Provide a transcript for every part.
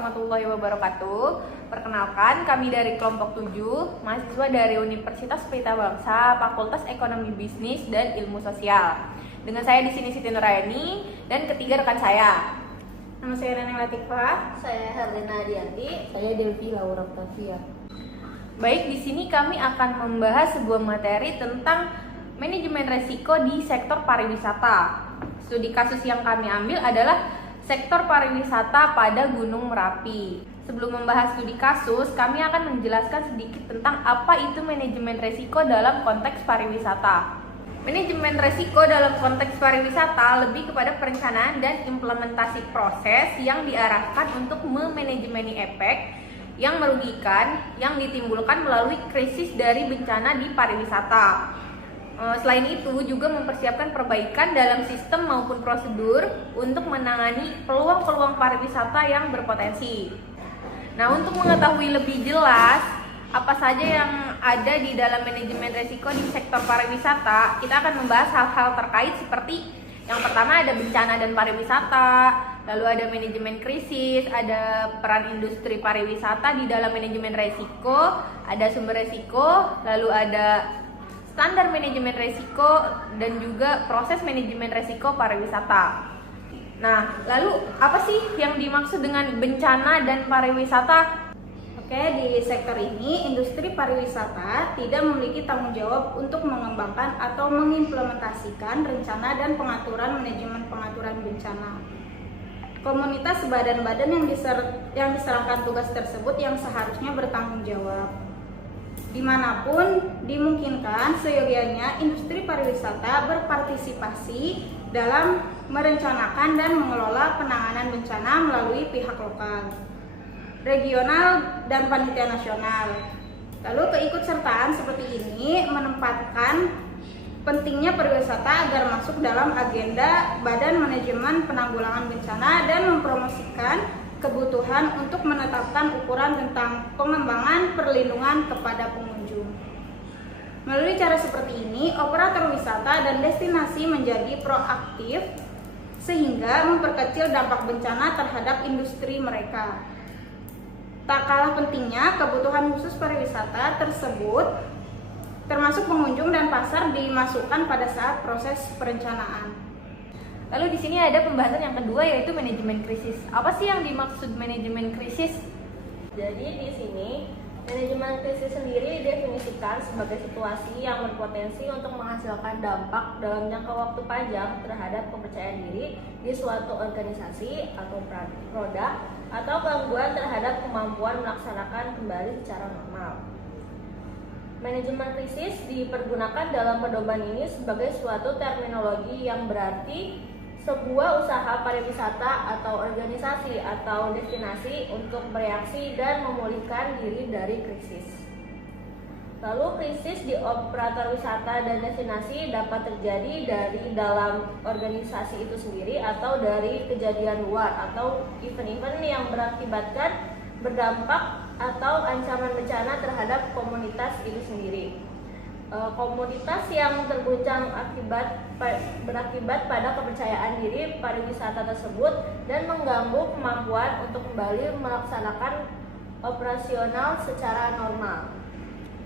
warahmatullahi wabarakatuh. Perkenalkan, kami dari kelompok 7, mahasiswa dari Universitas Pelita Bangsa, Fakultas Ekonomi Bisnis dan Ilmu Sosial. Dengan saya di sini Siti Nurayani dan ketiga rekan saya. Nama saya Neneng Latifah. Saya Herlina Dianti. Saya Delvi Laura Octavia. Baik, di sini kami akan membahas sebuah materi tentang manajemen resiko di sektor pariwisata. Studi kasus yang kami ambil adalah sektor pariwisata pada Gunung Merapi. Sebelum membahas studi kasus, kami akan menjelaskan sedikit tentang apa itu manajemen resiko dalam konteks pariwisata. Manajemen resiko dalam konteks pariwisata lebih kepada perencanaan dan implementasi proses yang diarahkan untuk memanajemeni efek yang merugikan yang ditimbulkan melalui krisis dari bencana di pariwisata. Selain itu juga mempersiapkan perbaikan dalam sistem maupun prosedur untuk menangani peluang-peluang pariwisata yang berpotensi. Nah, untuk mengetahui lebih jelas apa saja yang ada di dalam manajemen risiko di sektor pariwisata, kita akan membahas hal-hal terkait seperti yang pertama ada bencana dan pariwisata, lalu ada manajemen krisis, ada peran industri pariwisata di dalam manajemen risiko, ada sumber risiko, lalu ada standar manajemen resiko dan juga proses manajemen resiko pariwisata. Nah, lalu apa sih yang dimaksud dengan bencana dan pariwisata? Oke, di sektor ini industri pariwisata tidak memiliki tanggung jawab untuk mengembangkan atau mengimplementasikan rencana dan pengaturan manajemen pengaturan bencana. Komunitas badan-badan yang diserahkan tugas tersebut yang seharusnya bertanggung jawab. Dimanapun dimungkinkan, seyogianya industri pariwisata berpartisipasi dalam merencanakan dan mengelola penanganan bencana melalui pihak lokal, regional, dan panitia nasional. Lalu keikutsertaan seperti ini menempatkan pentingnya pariwisata agar masuk dalam agenda Badan Manajemen Penanggulangan Bencana dan mempromosikan kebutuhan untuk menetapkan ukuran tentang pengembangan perlindungan kepada pengunjung. Melalui cara seperti ini, operator wisata dan destinasi menjadi proaktif sehingga memperkecil dampak bencana terhadap industri mereka. Tak kalah pentingnya, kebutuhan khusus pariwisata tersebut termasuk pengunjung dan pasar dimasukkan pada saat proses perencanaan. Lalu di sini ada pembahasan yang kedua yaitu manajemen krisis. Apa sih yang dimaksud manajemen krisis? Jadi di sini manajemen krisis sendiri didefinisikan sebagai situasi yang berpotensi untuk menghasilkan dampak dalam jangka waktu panjang terhadap kepercayaan diri di suatu organisasi atau produk atau gangguan terhadap kemampuan melaksanakan kembali secara normal. Manajemen krisis dipergunakan dalam pedoman ini sebagai suatu terminologi yang berarti sebuah usaha pariwisata atau organisasi atau destinasi untuk bereaksi dan memulihkan diri dari krisis. Lalu krisis di operator wisata dan destinasi dapat terjadi dari dalam organisasi itu sendiri atau dari kejadian luar atau event-event yang berakibatkan berdampak atau ancaman bencana terhadap komunitas itu sendiri. Komunitas yang terguncang berakibat pada kepercayaan diri pariwisata tersebut dan mengganggu kemampuan untuk kembali melaksanakan operasional secara normal.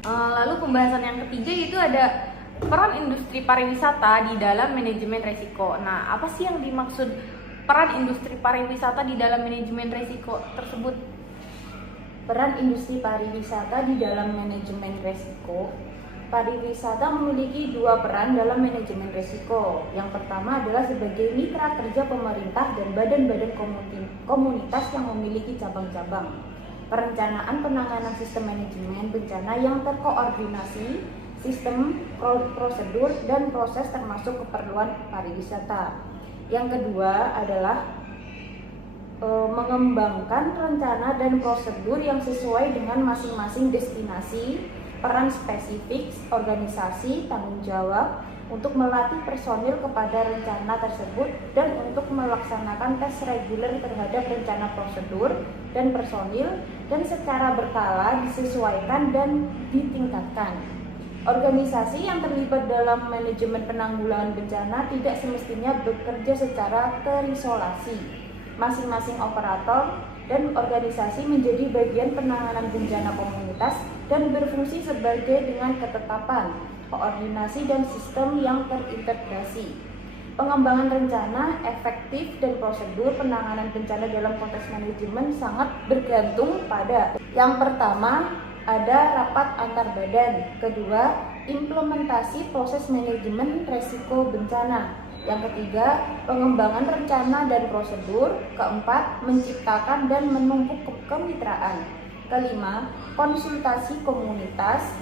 Lalu pembahasan yang ketiga itu ada peran industri pariwisata di dalam manajemen resiko. Nah, apa sih yang dimaksud peran industri pariwisata di dalam manajemen resiko tersebut? Peran industri pariwisata di dalam manajemen resiko. Pariwisata memiliki dua peran dalam manajemen risiko. Yang pertama adalah sebagai mitra kerja pemerintah dan badan-badan komunitas yang memiliki cabang-cabang. Perencanaan penanganan sistem manajemen bencana yang terkoordinasi, sistem, prosedur, dan proses termasuk keperluan pariwisata. Yang kedua adalah mengembangkan rencana dan prosedur yang sesuai dengan masing-masing destinasi, peran spesifik, organisasi, tanggung jawab untuk melatih personil kepada rencana tersebut dan untuk melaksanakan tes reguler terhadap rencana prosedur dan personil dan secara berkala disesuaikan dan ditingkatkan. Organisasi yang terlibat dalam manajemen penanggulangan bencana tidak semestinya bekerja secara terisolasi. Masing-masing operator dan organisasi menjadi bagian penanganan bencana komunitas dan berfungsi sebagai dengan ketetapan, koordinasi, dan sistem yang terintegrasi. Pengembangan rencana, efektif, dan prosedur penanganan bencana dalam konteks manajemen sangat bergantung pada yang pertama, ada rapat antar badan. Kedua, implementasi proses manajemen resiko bencana. Yang ketiga, pengembangan rencana dan prosedur. Keempat, menciptakan dan menumpuk kemitraan. Kelima, konsultasi komunitas.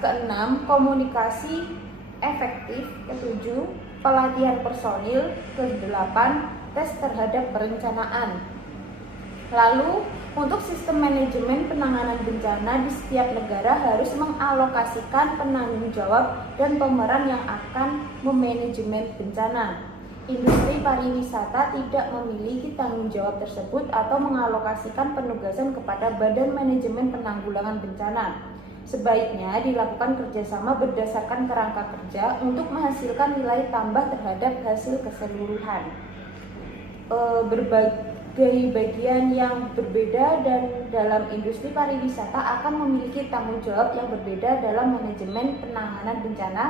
Keenam, komunikasi efektif. Ketujuh, pelatihan personil. Kedelapan, tes terhadap perencanaan. Lalu, untuk sistem manajemen penanganan bencana di setiap negara harus mengalokasikan penanggung jawab dan pemeran yang akan memanajemen bencana. Industri pariwisata tidak memiliki tanggung jawab tersebut atau mengalokasikan penugasan kepada Badan Manajemen Penanggulangan Bencana. Sebaiknya dilakukan kerjasama berdasarkan kerangka kerja untuk menghasilkan nilai tambah terhadap hasil keseluruhan. Berbagai bagian yang berbeda dan dalam industri pariwisata akan memiliki tanggung jawab yang berbeda dalam manajemen penanganan bencana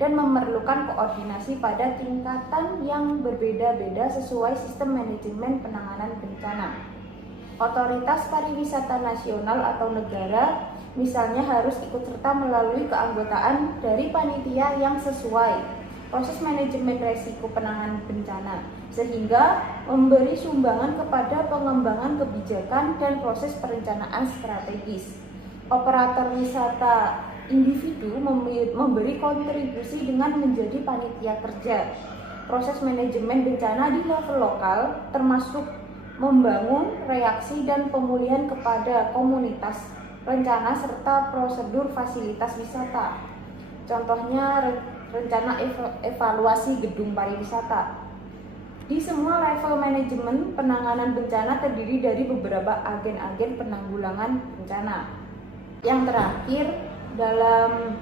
dan memerlukan koordinasi pada tingkatan yang berbeda-beda sesuai sistem manajemen penanganan bencana. Otoritas pariwisata nasional atau negara misalnya harus ikut serta melalui keanggotaan dari panitia yang sesuai proses manajemen resiko penanganan bencana, sehingga memberi sumbangan kepada pengembangan kebijakan dan proses perencanaan strategis. Operator wisata individu memberi kontribusi dengan menjadi panitia kerja. Proses manajemen bencana di level lokal termasuk membangun reaksi dan pemulihan kepada komunitas, rencana serta prosedur fasilitas wisata. Contohnya rencana evaluasi gedung pariwisata. Di semua level manajemen penanganan bencana terdiri dari beberapa agen-agen penanggulangan bencana. Yang terakhir, dalam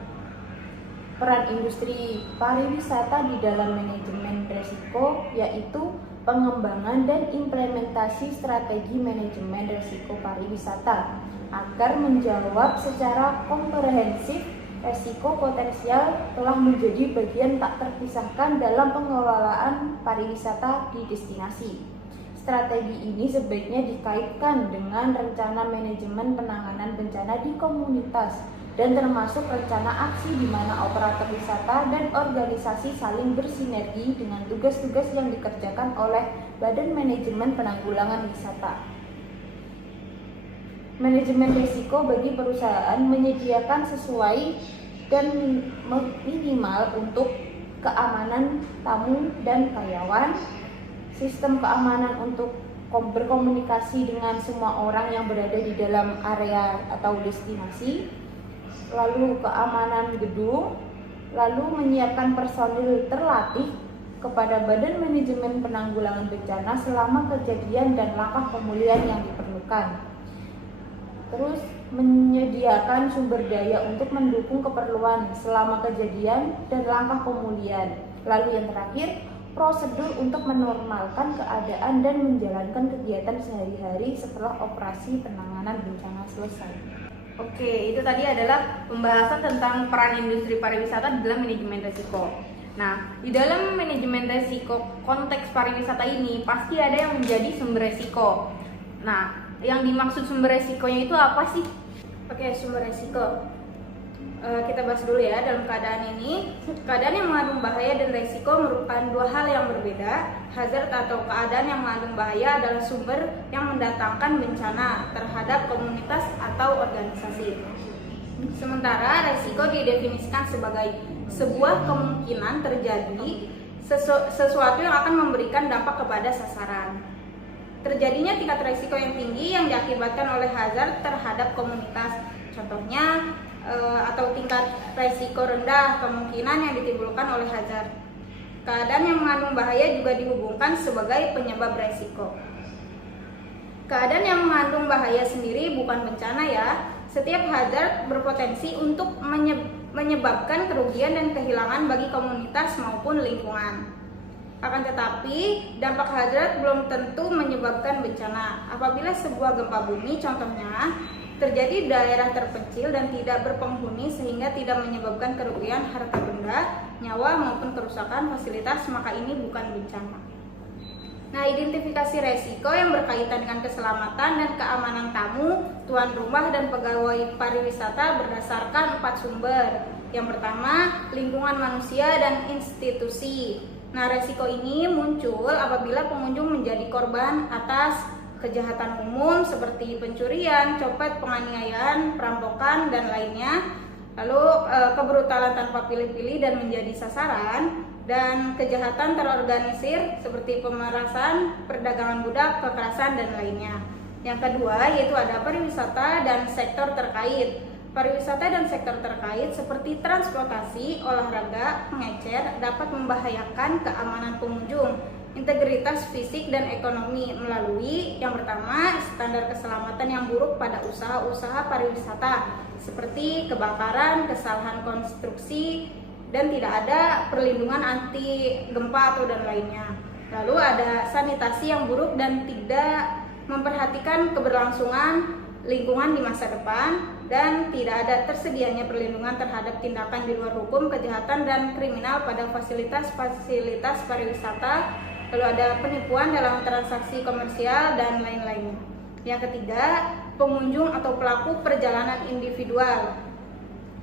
peran industri pariwisata di dalam manajemen risiko yaitu pengembangan dan implementasi strategi manajemen risiko pariwisata agar menjawab secara komprehensif resiko potensial telah menjadi bagian tak terpisahkan dalam pengelolaan pariwisata di destinasi. Strategi ini sebaiknya dikaitkan dengan rencana manajemen penanganan bencana di komunitas dan termasuk rencana aksi di mana operator wisata dan organisasi saling bersinergi dengan tugas-tugas yang dikerjakan oleh Badan Manajemen Penanggulangan Wisata. Manajemen risiko bagi perusahaan menyediakan sesuai dan minimal untuk keamanan tamu dan karyawan, sistem keamanan untuk berkomunikasi dengan semua orang yang berada di dalam area atau destinasi, lalu keamanan gedung, lalu menyiapkan personil terlatih kepada Badan Manajemen Penanggulangan Bencana selama kejadian dan langkah pemulihan yang diperlukan. Terus menyediakan sumber daya untuk mendukung keperluan selama kejadian dan langkah pemulihan. Lalu yang terakhir, prosedur untuk menormalkan keadaan dan menjalankan kegiatan sehari-hari setelah operasi penanganan bencana selesai. Oke, itu tadi adalah pembahasan tentang peran industri pariwisata di dalam manajemen risiko. Nah, di dalam manajemen risiko konteks pariwisata ini pasti ada yang menjadi sumber risiko. Nah, yang dimaksud sumber resikonya itu apa sih? Oke, sumber resiko. Kita bahas dulu ya. Dalam keadaan ini, keadaan yang mengandung bahaya dan resiko merupakan dua hal yang berbeda. Hazard atau keadaan yang mengandung bahaya adalah sumber yang mendatangkan bencana terhadap komunitas atau organisasi. Sementara resiko didefinisikan sebagai sebuah kemungkinan terjadi sesuatu yang akan memberikan dampak kepada sasaran. Terjadinya tingkat risiko yang tinggi yang diakibatkan oleh hazard terhadap komunitas. Contohnya atau tingkat risiko rendah kemungkinan yang ditimbulkan oleh hazard. Keadaan yang mengandung bahaya juga dihubungkan sebagai penyebab risiko. Keadaan yang mengandung bahaya sendiri bukan bencana ya. Setiap hazard berpotensi untuk menyebabkan kerugian dan kehilangan bagi komunitas maupun lingkungan. Akan tetapi, dampak hazard belum tentu menyebabkan bencana. Apabila sebuah gempa bumi, contohnya, terjadi di daerah terpencil dan tidak berpenghuni sehingga tidak menyebabkan kerugian harta benda, nyawa maupun kerusakan fasilitas, maka ini bukan bencana. Nah, identifikasi resiko yang berkaitan dengan keselamatan dan keamanan tamu, tuan rumah, dan pegawai pariwisata berdasarkan 4 sumber. Yang pertama, lingkungan manusia dan institusi. Nah, resiko ini muncul apabila pengunjung menjadi korban atas kejahatan umum seperti pencurian, copet, penganiayaan, perampokan, dan lainnya. Lalu kebrutalan tanpa pilih-pilih dan menjadi sasaran, dan kejahatan terorganisir seperti pemerasan, perdagangan budak, kekerasan, dan lainnya. Yang kedua yaitu ada pariwisata dan sektor terkait. Pariwisata dan sektor terkait seperti transportasi, olahraga, pengecer dapat membahayakan keamanan pengunjung, integritas fisik dan ekonomi melalui yang pertama, standar keselamatan yang buruk pada usaha-usaha pariwisata seperti kebakaran, kesalahan konstruksi, dan tidak ada perlindungan anti gempa atau dan lainnya. Lalu ada sanitasi yang buruk dan tidak memperhatikan keberlangsungan lingkungan di masa depan, dan tidak ada tersedianya perlindungan terhadap tindakan di luar hukum, kejahatan, dan kriminal pada fasilitas-fasilitas pariwisata. Lalu ada penipuan dalam transaksi komersial dan lain-lainnya. Yang ketiga, pengunjung atau pelaku perjalanan individual.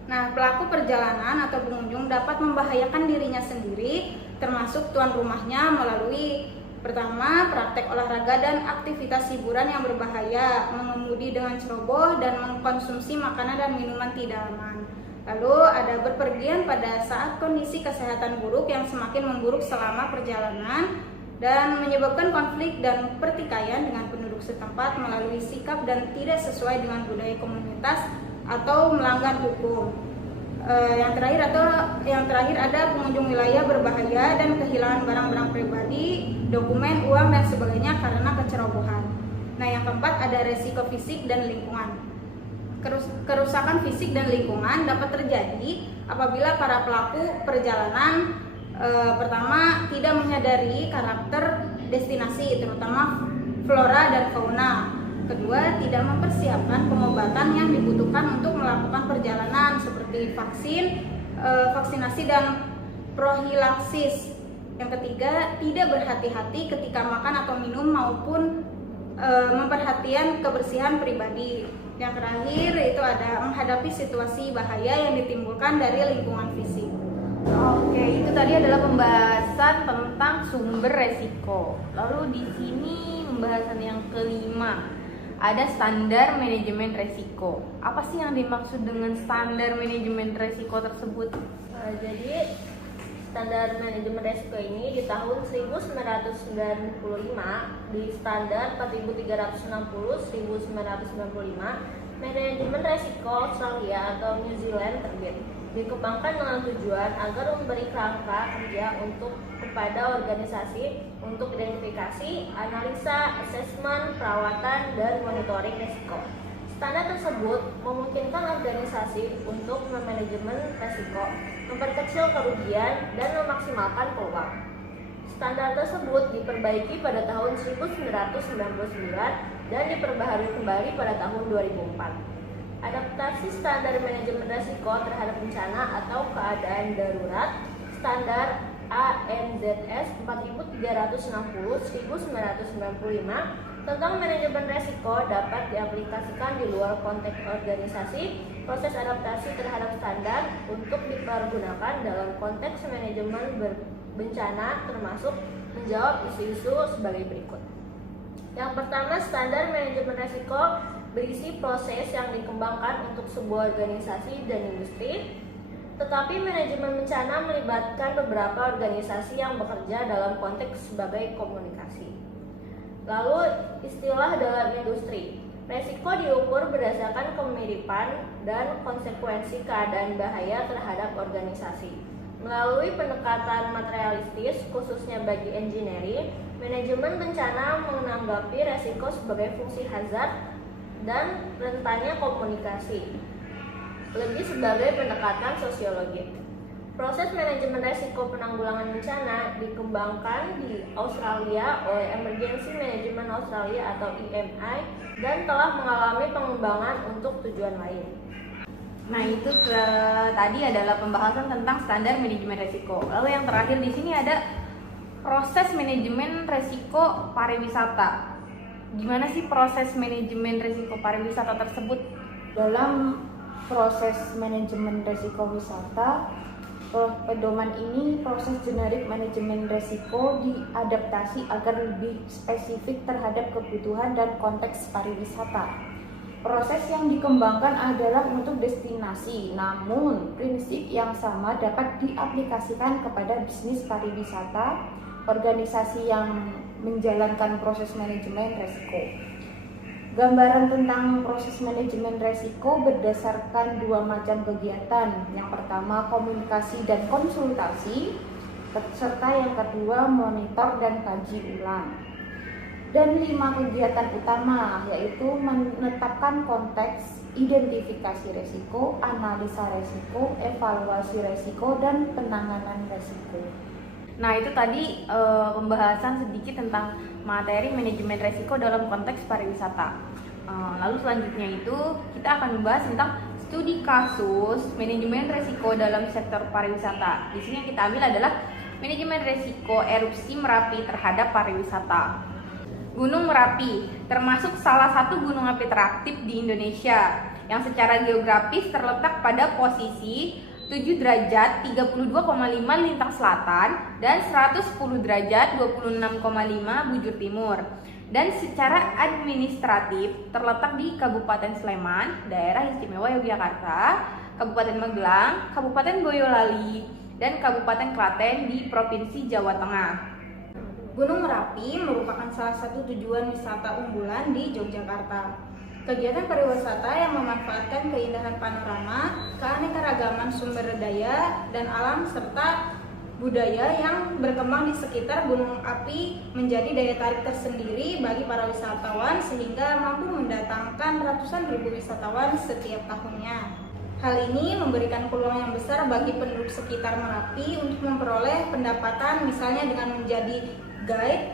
Nah, pelaku perjalanan atau pengunjung dapat membahayakan dirinya sendiri, termasuk tuan rumahnya melalui pertama, praktek olahraga dan aktivitas hiburan yang berbahaya, mengemudi dengan ceroboh, dan mengkonsumsi makanan dan minuman tidak aman. Lalu ada berpergian pada saat kondisi kesehatan buruk yang semakin memburuk selama perjalanan, dan menyebabkan konflik dan pertikaian dengan penduduk setempat melalui sikap dan tidak sesuai dengan budaya komunitas atau melanggar hukum. Yang terakhir ada pengunjung wilayah berbahaya dan kehilangan barang-barang pribadi, dokumen, uang, dan sebagainya karena kecerobohan. Nah, yang keempat ada resiko fisik dan lingkungan. Kerusakan fisik dan lingkungan dapat terjadi apabila para pelaku perjalanan pertama tidak menyadari karakter destinasi, terutama flora dan fauna. Kedua, tidak mempersiapkan pengobatan yang dibutuhkan untuk melakukan perjalanan seperti vaksinasi dan profilaksis. Yang ketiga, tidak berhati-hati ketika makan atau minum maupun memperhatikan kebersihan pribadi. Yang terakhir itu ada menghadapi situasi bahaya yang ditimbulkan dari lingkungan fisik. Oke, itu tadi adalah pembahasan tentang sumber resiko. Lalu di sini pembahasan yang kelima, ada standar manajemen resiko. Apa sih yang dimaksud dengan standar manajemen resiko tersebut? Jadi standar manajemen resiko ini di tahun 1995 di standar 4360/1995 manajemen resiko Australia atau New Zealand terbit. Dikembangkan dengan tujuan agar memberi kerangka kerja kepada organisasi untuk identifikasi, analisa, asesmen, perawatan, dan monitoring risiko. Standar tersebut memungkinkan organisasi untuk memanajemen risiko, memperkecil kerugian, dan memaksimalkan peluang. Standar tersebut diperbaiki pada tahun 1999 dan diperbaharui kembali pada tahun 2004. Adaptasi standar manajemen risiko terhadap bencana atau keadaan darurat standar ANZS 4360/1995 tentang manajemen risiko dapat diaplikasikan di luar konteks organisasi. Proses adaptasi terhadap standar untuk dipergunakan dalam konteks manajemen bencana termasuk menjawab isu-isu sebagai berikut. Yang pertama, standar manajemen risiko berisi proses yang dikembangkan untuk sebuah organisasi dan industri, tetapi manajemen bencana melibatkan beberapa organisasi yang bekerja dalam konteks sebagai komunikasi. Lalu, istilah dalam industri. Resiko diukur berdasarkan kemiripan dan konsekuensi keadaan bahaya terhadap organisasi. Melalui pendekatan materialistis, khususnya bagi engineering, manajemen bencana menanggapi resiko sebagai fungsi hazard dan rentannya komunikasi, lebih sebagai pendekatan sosiologi. Proses manajemen resiko penanggulangan bencana dikembangkan di Australia oleh Emergency Management Australia atau EMI dan telah mengalami pengembangan untuk tujuan lain. Nah, itu tadi adalah pembahasan tentang standar manajemen resiko. Lalu yang terakhir di sini ada proses manajemen resiko pariwisata. Gimana sih proses manajemen resiko pariwisata tersebut? Dalam proses manajemen resiko wisata, pedoman ini proses generik manajemen resiko diadaptasi agar lebih spesifik terhadap kebutuhan dan konteks pariwisata. Proses yang dikembangkan adalah untuk destinasi, namun prinsip yang sama dapat diaplikasikan kepada bisnis pariwisata, organisasi yang menjalankan proses manajemen resiko. Gambaran tentang proses manajemen resiko berdasarkan dua macam kegiatan. Yang pertama komunikasi dan konsultasi, serta yang kedua monitor dan kaji ulang. Dan 5 kegiatan utama yaitu menetapkan konteks, identifikasi resiko, analisa resiko, evaluasi resiko, dan penanganan resiko. Nah, itu tadi pembahasan sedikit tentang materi manajemen resiko dalam konteks pariwisata. Lalu selanjutnya itu kita akan membahas tentang studi kasus manajemen resiko dalam sektor pariwisata. Di sini yang kita ambil adalah manajemen resiko erupsi Merapi terhadap pariwisata. Gunung Merapi termasuk salah satu gunung api teraktif di Indonesia yang secara geografis terletak pada posisi 7 derajat 32,5 lintang selatan dan 110 derajat 26,5 bujur timur, dan secara administratif terletak di Kabupaten Sleman, Daerah Istimewa Yogyakarta, Kabupaten Magelang, Kabupaten Boyolali, dan Kabupaten Klaten di Provinsi Jawa Tengah. Gunung Merapi merupakan salah satu tujuan wisata unggulan di Yogyakarta. Kegiatan pariwisata yang memanfaatkan keindahan panorama, keanekaragaman sumber daya dan alam serta budaya yang berkembang di sekitar gunung api menjadi daya tarik tersendiri bagi para wisatawan sehingga mampu mendatangkan ratusan ribu wisatawan setiap tahunnya. Hal ini memberikan peluang yang besar bagi penduduk sekitar Merapi untuk memperoleh pendapatan, misalnya dengan menjadi guide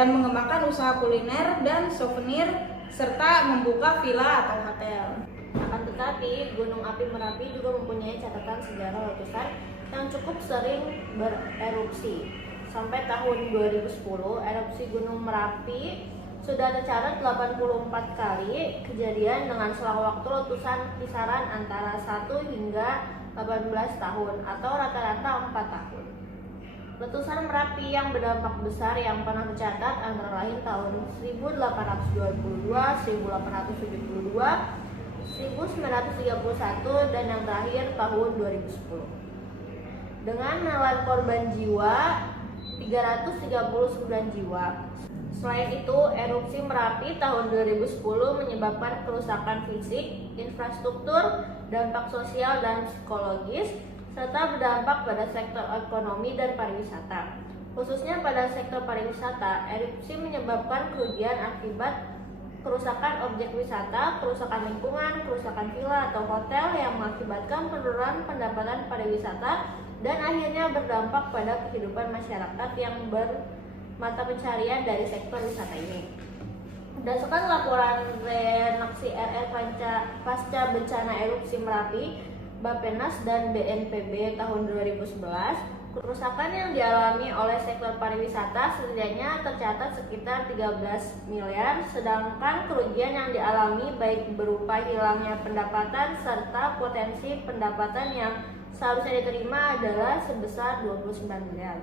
dan mengembangkan usaha kuliner dan souvenir serta membuka villa atau hotel. Akan tetapi, Gunung Api Merapi juga mempunyai catatan sejarah letusan yang cukup sering bererupsi. Sampai tahun 2010, erupsi Gunung Merapi sudah tercatat 84 kali kejadian dengan selang waktu letusan kisaran antara 1 hingga 18 tahun atau rata-rata 4 tahun. Letusan Merapi yang berdampak besar yang pernah tercatat antara lain tahun 1822, 1872, 1931, dan yang terakhir tahun 2010. Dengan menelan korban jiwa 339 jiwa. Selain itu, erupsi Merapi tahun 2010 menyebabkan kerusakan fisik, infrastruktur, dampak sosial dan psikologis, serta berdampak pada sektor ekonomi dan pariwisata. Khususnya pada sektor pariwisata, erupsi menyebabkan kerugian akibat kerusakan objek wisata, kerusakan lingkungan, kerusakan villa atau hotel yang mengakibatkan penurunan pendapatan pariwisata dan akhirnya berdampak pada kehidupan masyarakat yang bermata pencarian dari sektor wisata ini. Berdasarkan laporan reaksi RR pasca bencana erupsi Merapi, Bappenas dan BNPB tahun 2011, kerusakan yang dialami oleh sektor pariwisata setidaknya tercatat sekitar 13 miliar, sedangkan kerugian yang dialami baik berupa hilangnya pendapatan serta potensi pendapatan yang seharusnya diterima adalah sebesar 29 miliar.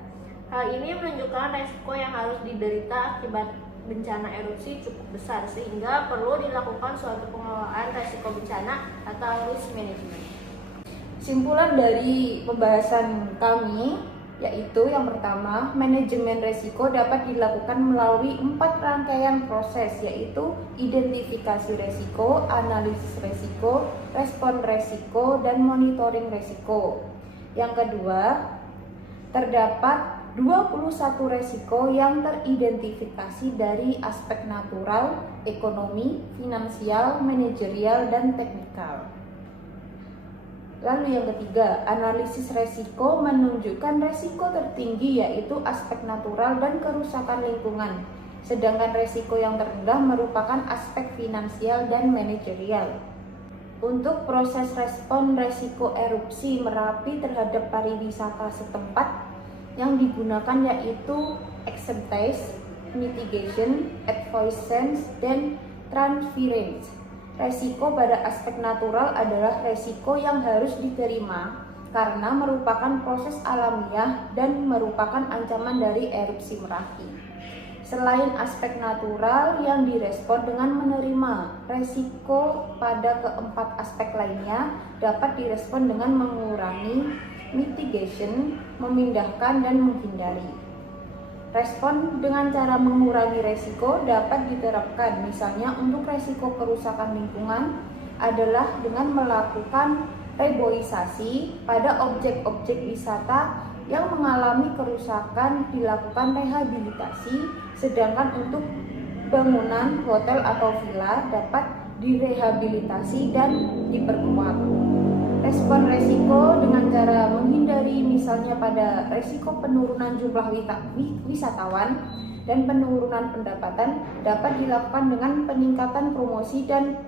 Hal ini menunjukkan resiko yang harus diderita akibat bencana erupsi cukup besar sehingga perlu dilakukan suatu pengelolaan resiko bencana atau risk management. Kesimpulan dari pembahasan kami yaitu yang pertama, manajemen resiko dapat dilakukan melalui 4 rangkaian proses, yaitu identifikasi resiko, analisis resiko, respon resiko, dan monitoring resiko. Yang kedua, terdapat 21 resiko yang teridentifikasi dari aspek natural, ekonomi, finansial, manajerial, dan teknikal. Lalu yang ketiga, analisis resiko menunjukkan resiko tertinggi yaitu aspek natural dan kerusakan lingkungan. Sedangkan resiko yang terendah merupakan aspek finansial dan manajerial. Untuk proses respon resiko erupsi Merapi terhadap pariwisata setempat yang digunakan yaitu acceptance, mitigation, avoidance, dan transference. Resiko pada aspek natural adalah resiko yang harus diterima karena merupakan proses alamiah dan merupakan ancaman dari erupsi Merapi. Selain aspek natural yang direspon dengan menerima, resiko pada keempat aspek lainnya dapat direspon dengan mengurangi, mitigation, memindahkan, dan menghindari. Respon dengan cara mengurangi resiko dapat diterapkan, misalnya untuk resiko kerusakan lingkungan adalah dengan melakukan reboisasi pada objek-objek wisata yang mengalami kerusakan dilakukan rehabilitasi, sedangkan untuk bangunan hotel atau villa dapat direhabilitasi dan diperkuat. Respon resiko dengan cara menghindari misalnya pada resiko penurunan jumlah wisatawan dan penurunan pendapatan dapat dilakukan dengan peningkatan promosi dan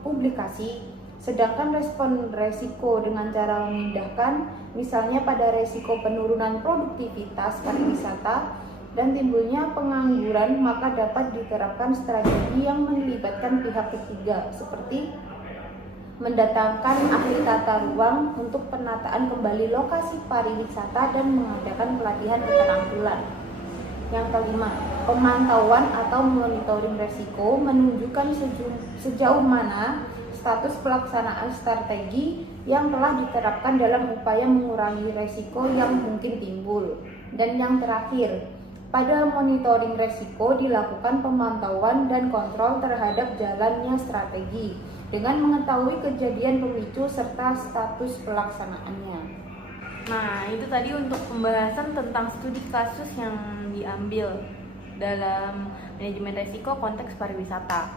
publikasi. Sedangkan respon resiko dengan cara memindahkan misalnya pada resiko penurunan produktivitas pariwisata dan timbulnya pengangguran, maka dapat diterapkan strategi yang melibatkan pihak ketiga seperti mendatangkan ahli tata ruang untuk penataan kembali lokasi pariwisata dan mengadakan pelatihan keterampilan. Yang kelima, pemantauan atau monitoring resiko menunjukkan sejauh mana status pelaksanaan strategi yang telah diterapkan dalam upaya mengurangi resiko yang mungkin timbul. Dan yang terakhir, pada monitoring resiko dilakukan pemantauan dan kontrol terhadap jalannya strategi dengan mengetahui kejadian pemicu serta status pelaksanaannya. Nah, itu tadi untuk pembahasan tentang studi kasus yang diambil dalam manajemen resiko konteks pariwisata.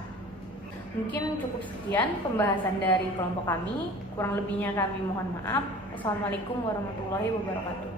Mungkin cukup sekian pembahasan dari kelompok kami. Kurang lebihnya kami mohon maaf. Assalamualaikum warahmatullahi wabarakatuh.